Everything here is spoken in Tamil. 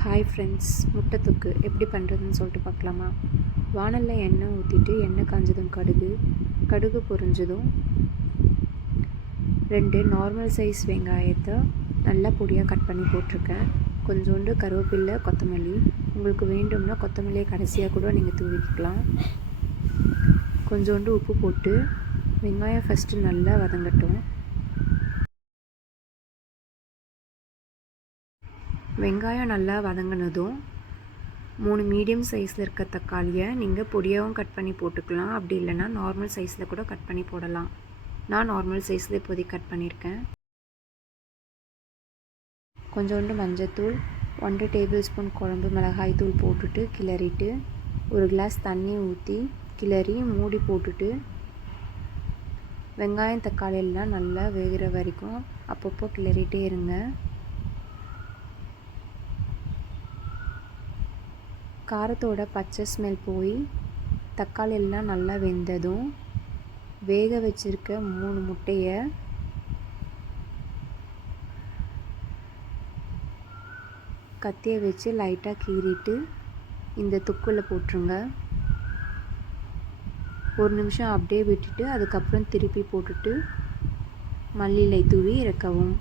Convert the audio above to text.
ஹாய் ஃப்ரெண்ட்ஸ், முட்டை தொக்கு எப்படி பண்ணுறதுன்னு சொல்லிட்டு பார்க்கலாமா? வாணலில் எண்ணெய் ஊற்றிட்டு எண்ணெய் காஞ்சதும் கடுகு பொரிஞ்சதும் 2 நார்மல் சைஸ் வெங்காயத்தை நல்லா பொடியாக கட் பண்ணி போட்டிருக்கேன். கொஞ்சோண்டு கருவேப்பிலை, கொத்தமல்லி, உங்களுக்கு வேண்டும்னா கொத்தமல்லியை கடைசியாக கூட நீங்கள் தூவிக்கலாம். கொஞ்சோண்டு உப்பு போட்டு வெங்காயம் ஃபஸ்ட்டு நல்லா வதங்கட்டும். வெங்காயம் நல்லா வதங்கினதும் 3 மீடியம் சைஸில் இருக்க தக்காளியை நீங்கள் பொடியாகவும் கட் பண்ணி போட்டுக்கலாம். அப்படி இல்லைன்னா நார்மல் சைஸில் கூட கட் பண்ணி போடலாம். நான் நார்மல் சைஸில் இப்போதைக்கு கட் பண்ணியிருக்கேன். கொஞ்சோண்டு மஞ்சத்தூள், 1 டேபிள் ஸ்பூன் குழம்பு மிளகாய் தூள் போட்டுட்டு கிளறிட்டு 1 கிளாஸ் தண்ணி ஊற்றி கிளறி மூடி போட்டுட்டு வெங்காயம் தக்காளி எல்லாம் நல்லா வேகிற வரைக்கும் அப்பப்போ கிளறிட்டே இருங்க. காரத்தோட பச்சை ஸ்மெல் போய் தக்காளி எல்லாம் நல்லா வெந்ததும் வேக வச்சுருக்க 3 முட்டையை கத்தியை வச்சு லைட்டாக கீறிட்டு இந்த தொக்குல போட்டுருங்க. 1 நிமிஷம் அப்படியே விட்டுட்டு அதுக்கப்புறம் திருப்பி போட்டுட்டு மல்லி இலை தூவி இறக்கவும்.